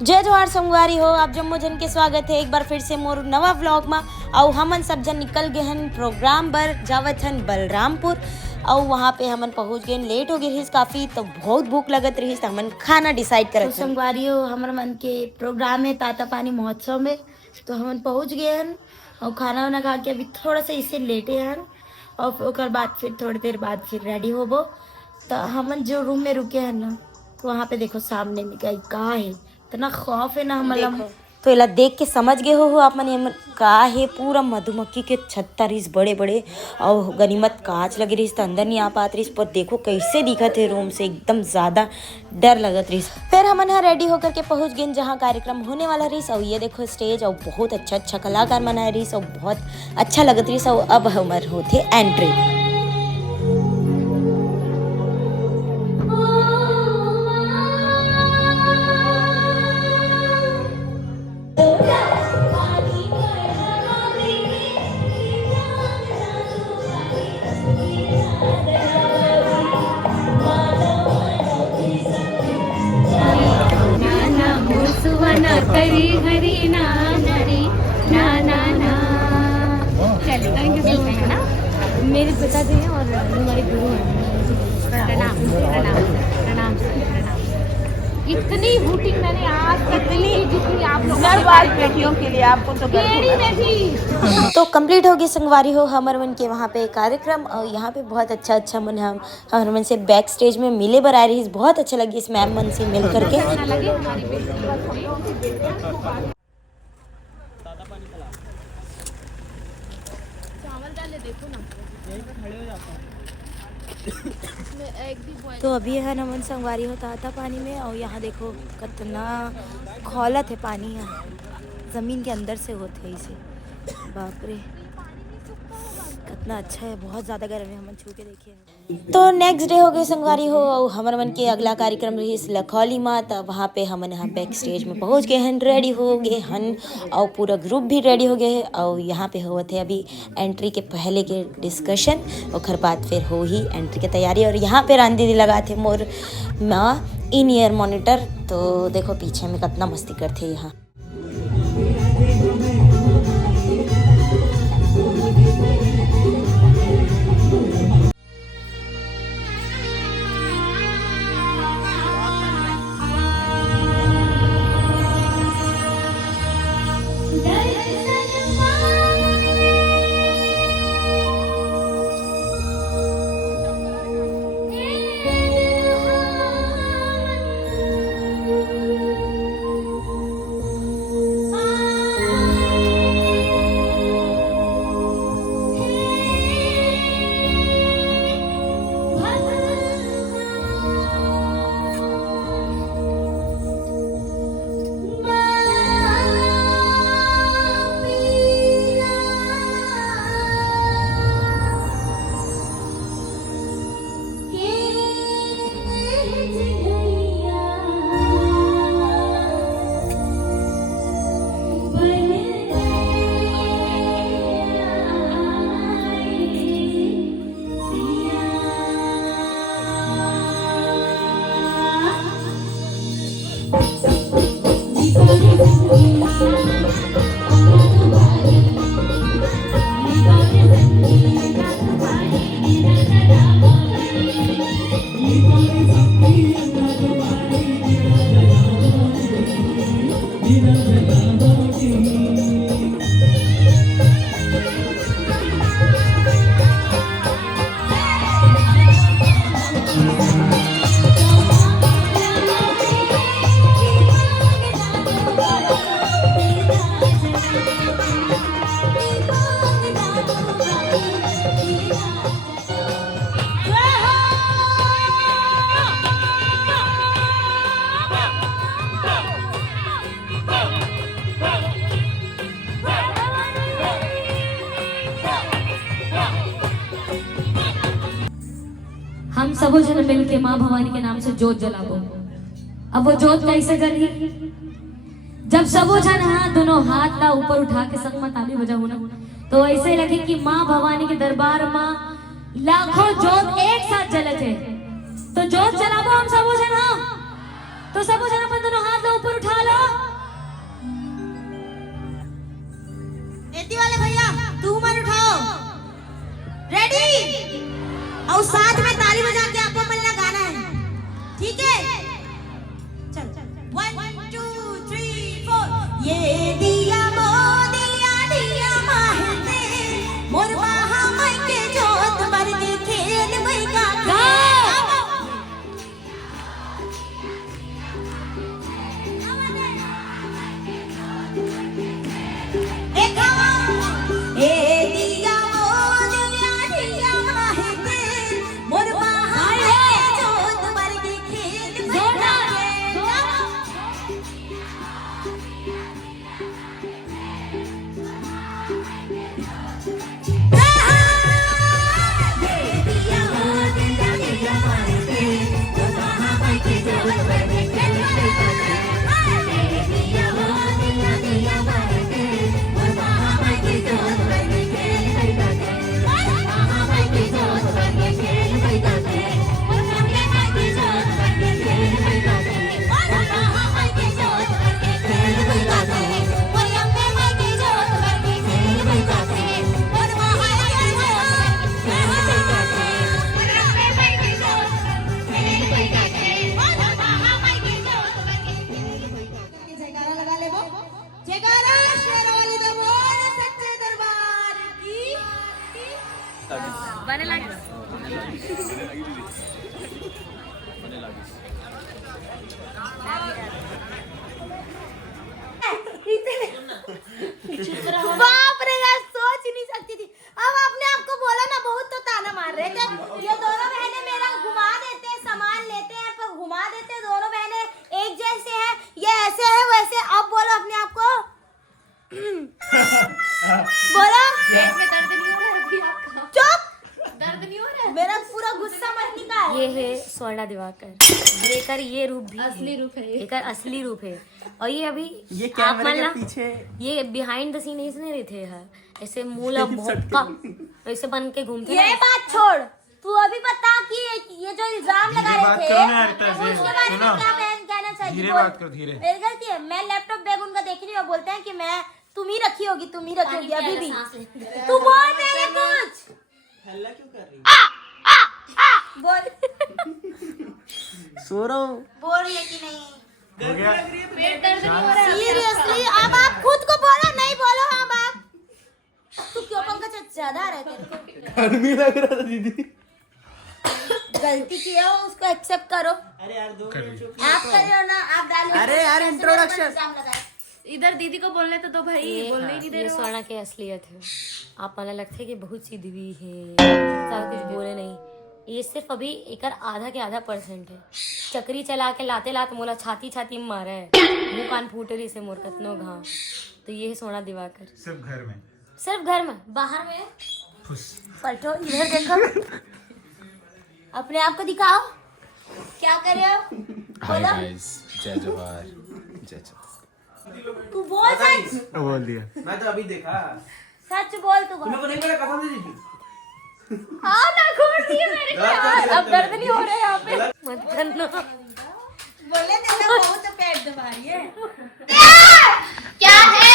जय जोहार संगवारी हो आप जम्मू जन के स्वागत है एक बार फिर से मोर नवा व्लॉग में। और हमन सब जन निकल गए हन प्रोग्राम पर जावत हन बलरामपुर। और वहाँ पे हमन पहुँच गए लेट हो गए रही काफ़ी, तो बहुत भूख लगत रही तो हमन खाना डिसाइड करत। तो संगवारी हो हमारे मन के प्रोग्राम है ताता पानी महोत्सव में, तो हमन पहुँच गए हन और खाना वाना खा के अभी थोड़ा सा इसे लेटे हन। और ओकर बाद फिर थोड़ी देर बाद फिर रेडी होबो। तो हमन जो रूम में रुके हैं ना, तो वहाँ पे देखो सामने में गई का है, इतना खौफ है ना हमारा। तो इला देख के समझ गए हो आप मन का है, पूरा मधुमक्खी के छत्ता रही बड़े बड़े और गनीमत कांच लगी रही तो अंदर नहीं आ पात रही। पर देखो कैसे दिखत है रूम से, एकदम ज़्यादा डर लगत रही। फिर हमन यहाँ रेडी होकर के पहुँच गए जहाँ कार्यक्रम होने वाला रही। और ये देखो स्टेज और बहुत अच्छा अच्छा कलाकार मनाए रही और बहुत अच्छा लगत रही। और अब हमारे होते एंट्री। हरी हरी ना हरी ना ना ना। चलिए थैंक यू है ना, मेरे पिताजी हैं और हमारे गुरु हैं। प्रणाम प्रणाम प्रणाम प्रणाम। इतनी हूटिंग मैंने आज तक नहीं की जितनी आप लोग बेटियों के लिए आपको तो में भी। तो कंप्लीट हो गई संगवारी हो हमर मन के वहाँ पे कार्यक्रम। और यहाँ पे बहुत अच्छा अच्छा मन हम हमर मन से बैक स्टेज में मिले बर आ रही। बहुत अच्छा लगी इस मैम मन से मिल करके। तो अभी है नमन संगवारी होता था पानी में। और यहाँ देखो कितना खौलत है पानी, यहाँ ज़मीन के अंदर से होते है इसे। बाप रे कितना अच्छा है, बहुत ज़्यादा गर्म है, हम छू के देखिए। तो नेक्स्ट डे हो गए संगवारी हो और हमारे मन के अगला कार्यक्रम रही इस लखौली माँ। तब वहाँ पे हमन यहाँ बैक स्टेज में पहुँच गए हन, रेडी हो गए हन और पूरा ग्रुप भी रेडी हो गए। और यहाँ पे हुआ थे अभी एंट्री के पहले के डिस्कशन, और बाद फिर हो ही एंट्री की तैयारी। और यहाँ पे रान दीदी लगा थे मोर माँ इन ईयर मॉनिटर। तो देखो पीछे में कितना मस्ती करते यहाँ। हम सबो जन मिल के माँ भवानी के नाम से जोत जलाबो। अब वो जोत कैसे जली? जब सबो जन दोनों हाथ ला ऊपर उठा के संग में ताली बजाओ ना, तो ऐसे लगे कि माँ भवानी के दरबार में लाखों जोत एक साथ जले थे। तो जोत जलाबो हम सबो जन। तो सबो जन अपन दोनों हाथ ला ऊपर उठा लो। और साथ में ताली बजा के आपको पहला गाना है, ठीक है? चल 1 2 3 4 ये दिया वो दिया दिया माहते मोर बाहा माई के जोत बर के खेल वही का बने लगे बाप रे यार, सोच ही नहीं सकती थी। अब आपने आपको बोला ना, बहुत तो ताना मार रहे थे। ये दोनों बहनें मेरा घुमा देते हैं, सामान लेते हैं पर घुमा देते हैं। दोनों बहनें एक जैसे हैं, ये ऐसे है वैसे। अब बोलो अपने आप को बोलो। पेट में दर्द नहीं हो रहा है अभी आपका? चुप, दर्द नहीं हो रहा है? मेरा पूरा गुस्सा मत निकाल। ये है स्वर्णा दिवाकर, लेकर ये रूप भी असली रूप है ये। एकर असली रूप है। और ये अभी ये कैमरे के पीछे ये बिहाइंड द सीन इसने रहते हैं, ऐसे मूला भोक्का ऐसे बन के घूमते ये बात छोड़, तू अभी बता कि ये जो इल्जाम लगा रहे थे उसके बारे में क्या बहन कहना चाहिए? धीरे बात करो, धीरे। मेरी गलती है, मैं लैपटॉप बैग उनका देख रही हूँ, बोलते हैं कि मैं तुम ही रखी होगी, तुम ही रखी होगी। अभी भी तू बोल मेरे कुछ हल्ला क्यों कर रही है? बोल, सो रहा हूँ। बोल रही है कि नहीं? हो गया? पेट दर्द नहीं हो रहा है? सीरियसली अब आप खुद को बोलो, नहीं बोलो। अब आप तू क्यों पंकज ज्यादा रहते हैं? गर्मी लग रहा था दीदी। गलती किया हो उसको एक्सेप्ट करो। अरे यार दो आप कर रहे हो ना, आप डालो। अरे यार, इंट्रोडक्शन। इधर दीदी को बोलने तो दो भाई, बोलने ही नहीं दे ये रहे हो। स्वर्णा की असलियत है। आप वाला लगता है कि बहुत सीधी है, ज्यादा कुछ बोले नहीं। ये सिर्फ अभी एक आधा के आधा % है। चक्री चला के लाते लाते मोला छाती छाती में मारा है, मुंह कान फूट रही से मोर कतनो घाव। तो ये है स्वर्णा दिवाकर। सिर्फ घर में सिर्फ घर में, बाहर में फुस। पलटो, इधर देखो, अपने आप को दिखाओ, क्या कर रहे हो? हाय बोलो, गाइस, जय जवाहर, जय जवाहर। तू बोल सच, बोल दिया। मैं तो अभी देखा। सच बोल तू। तुम्हें को नहीं पता, कसम से दीदी। हाँ ना, खोल दिए मेरे को यार। अब दर्द नहीं हो रहा है यहाँ पे। मत करना। बोले तेरा बहुत पेट दबा रही है। क्या है?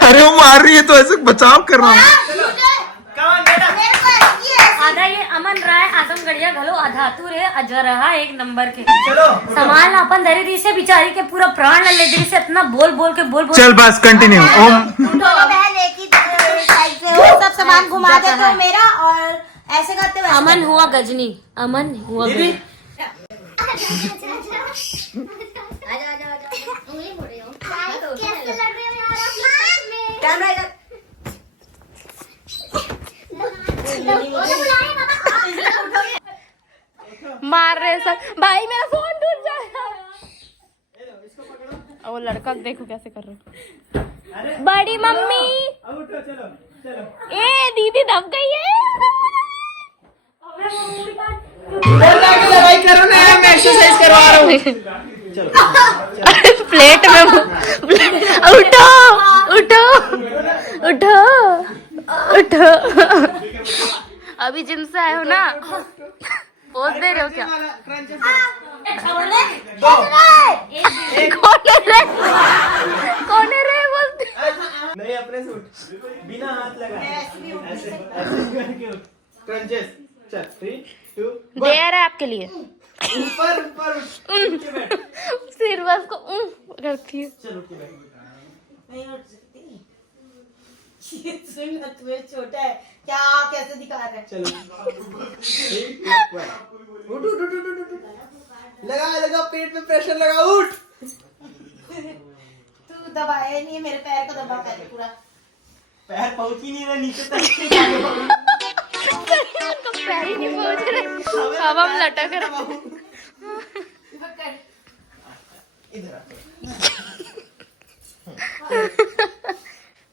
अरे वो मार रही है तो ऐसे बचाव कर रहा हूँ। आधा ये अमन राय आजमगढ़िया घलो आधा तू रे अजरहा एक नंबर के चलो सामान अपन धरी दी से बिचारी के पूरा प्राण ले दी से इतना बोल बोल के बोल चल बस कंटिन्यू। ओम दोनों बहन एक ही साइड से हो, सब सामान घुमा देते हो मेरा, और ऐसे करते हुए अमन हुआ गजनी, अमन हुआ दीदी। मार रहे सब भाई, मेरा फोन टूट जाएगा। और वो लड़का देखो कैसे कर रहा है। बड़ी मम्मी, अब उठो, चलो चलो। ए दीदी दब गई है। लड़ाई करो ना, मैं एक्सरसाइज करवा रहा हूँ। चलो प्लेट में उठो उठो उठो उठो। अभी जिम से आए हो ना, पोज दे रहे हो क्या? कौन है रे बोलते? नहीं, अपने पकड़ने से उठ, बिना हाथ लगाए ऐसे करके उठ, क्रंचेस। चल 3 2 1 डेयर है आपके लिए। ऊपर ऊपर उठ के बैठ। सिर बस को करती है। चल उठ के बैठ। नहीं उठ सकती। ये सुन ना, तुम्हें छोटा है क्या, कैसे दिखा रहा है। चलो 3 2 1 उठ उठ उठ उठ उठ। लगा पेट पे प्रेशर लगा, उठ। तू दबाया नहीं है, मेरे पैर को दबा कर पूरा। पैर पहुंच ही नहीं रहा नीचे तक। पैर ही नहीं पहुंच रहे, हवा में लटक रहा। इधर आ।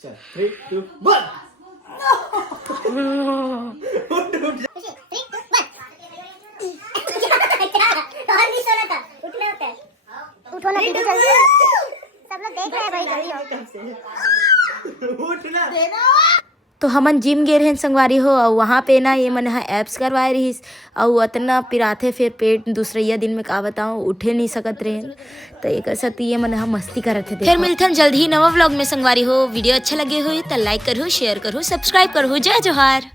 चल 3 2 1 उठ उठ। उठो ना दीदी जल्दी, सब लोग देख रहे हैं भाई, जल्दी आओ। उठ ना। तो हमन जिम गे रहे संगवारी हो, और वहाँ पे ना ये मन एप्स करवाए रहीस, और अतना पिराथे फिर पेट दूसरैया दिन में का बताऊँ, उठे नहीं सकत रहे। तो एक सती ये मन मस्ती करत थे। फिर मिलते हैं जल्द ही नवा व्लॉग में संगवारी हो। वीडियो अच्छा लगे हो तो लाइक करो, शेयर करो, सब्सक्राइब करो। जय जोहार।